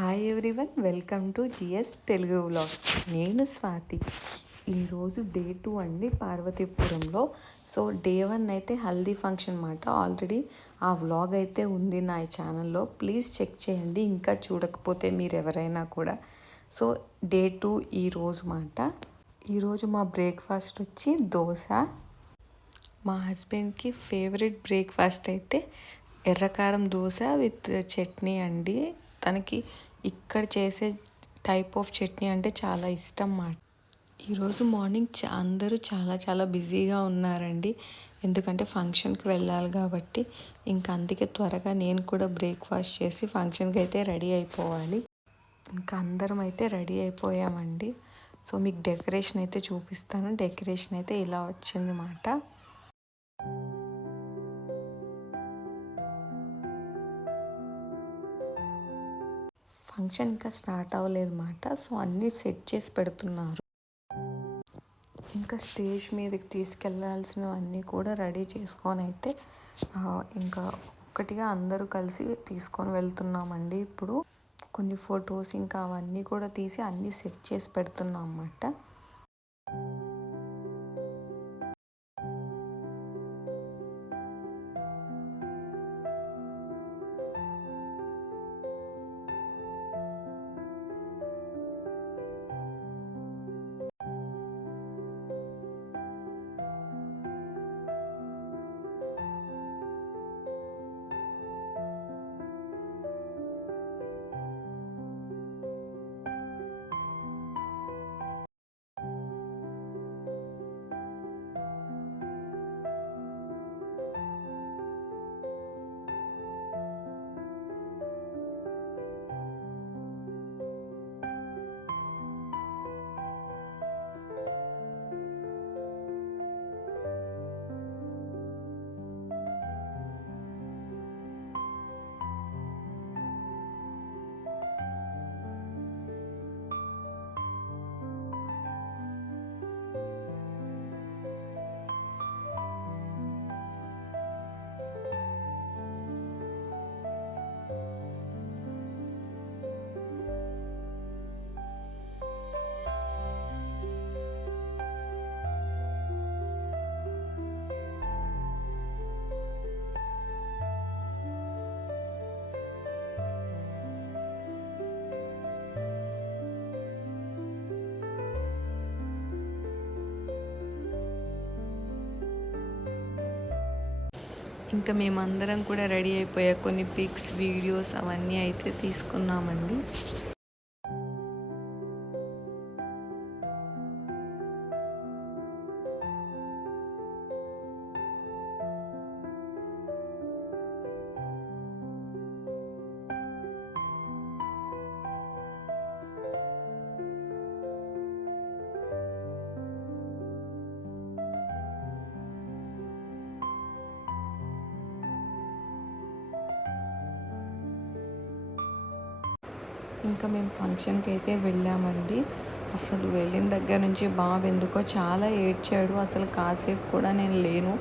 Hi everyone, welcome to GS Telugu vlog. నేను స్వాతి. ఈరోజు డే 2 అండి పార్వతీపురంలో. సో డే 1 అయితే హల్దీ ఫంక్షన్ మాట. ఆల్రెడీ ఆ వ్లాగ్ అయితే ఉంది నా ఛానల్లో, ప్లీజ్ చెక్ చేయండి ఇంకా చూడకపోతే మీరు ఎవరైనా కూడా. సో డే 2 ఈరోజు మాట. ఈరోజు మా బ్రేక్ఫాస్ట్ వచ్చి దోశ. మా హస్బెండ్కి ఫేవరెట్ బ్రేక్ఫాస్ట్ అయితే ఎర్రకారం దోశ విత్ చట్నీ అండి. తనకి ఇక్కడ చేసే టైప్ ఆఫ్ చట్నీ అంటే చాలా ఇష్టం మాట. ఈరోజు మార్నింగ్ అందరూ చాలా బిజీగా ఉన్నారండి, ఎందుకంటే ఫంక్షన్కి వెళ్ళాలి కాబట్టి. ఇంకా అందుకే త్వరగా నేను కూడా బ్రేక్ఫాస్ట్ చేసి ఫంక్షన్కి అయితే రెడీ అయిపోవాలి. ఇంకా అందరం అయితే రెడీ అయిపోయామండి. సో మీకు డెకరేషన్ అయితే చూపిస్తాను. డెకరేషన్ అయితే ఇలా వచ్చింది మాట. ఫంక్షన్ ఇంకా స్టార్ట్ అవ్వలేదు మాట. సో అన్నీ సెట్ చేసి పెడుతున్నారు. ఇంకా స్టేజ్ మీదకి తీసుకెళ్లాల్సినవన్నీ కూడా రెడీ చేసుకొని అయితే ఇంకా ఒక్కటిగా అందరూ కలిసి తీసుకొని వెళ్తున్నామండి. ఇప్పుడు కొన్ని ఫొటోస్ ఇంకా అవన్నీ కూడా తీసి అన్నీ సెట్ చేసి పెడుతున్నాం అన్నమాట. ఇంకా మేమందరం కూడా రెడీ అయిపోయా కొన్ని పిక్స్, వీడియోస్ అవన్నీ అయితే తీసుకున్నామండి. ఇంకా మేము ఫంక్షన్కి అయితే వెళ్ళామండి. అసలు వెళ్ళిన దగ్గర నుంచి బాబు ఎందుకో చాలా ఏడ్చాడు. అసలు కాసేపు కూడా నేను లేను.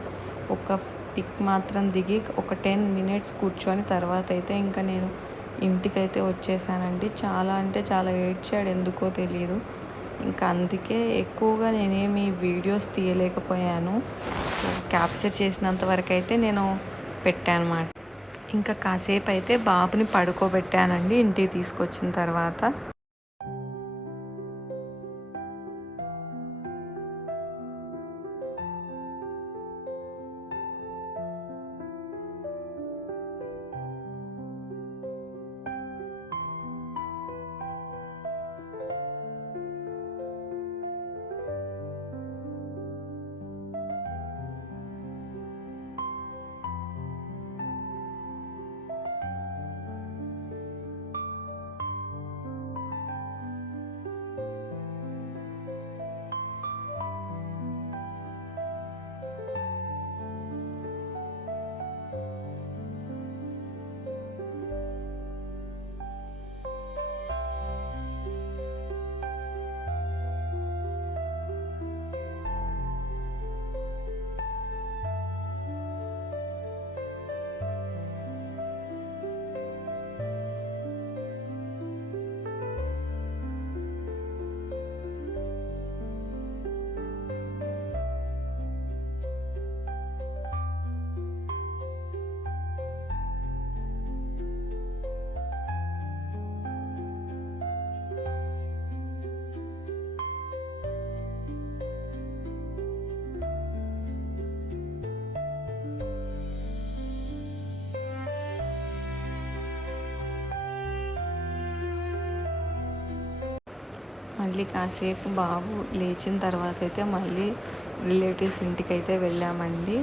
ఒక పిక్ మాత్రం దిగి ఒక 10 మినిట్స్ కూర్చొని తర్వాత అయితే ఇంకా నేను ఇంటికైతే వచ్చేసానండి. చాలా అంటే చాలా ఏడ్చాడు, ఎందుకో తెలియదు. ఇంకా అందుకే ఎక్కువగా నేనేమి వీడియోస్ తీయలేకపోయాను. క్యాప్చర్ చేసినంత వరకు అయితే నేను పెట్టాను అన్నమాట. ఇంకా కాసేపు అయితే బాబుని పడుకోబెట్టానండి ఇంటికి తీసుకొచ్చిన తర్వాత. మళ్ళీ కాసేపు బాబు లేచిన తర్వాత అయితే మళ్ళీ రిలేటివ్స్ ఇంటికైతే వెళ్ళామండి.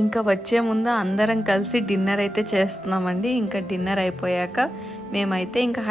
ఇంకా వచ్చే ముందు అందరం కలిసి డిన్నర్ అయితే చేస్తున్నామండి. ఇంకా డిన్నర్ అయిపోయాక మేమైతే ఇంకా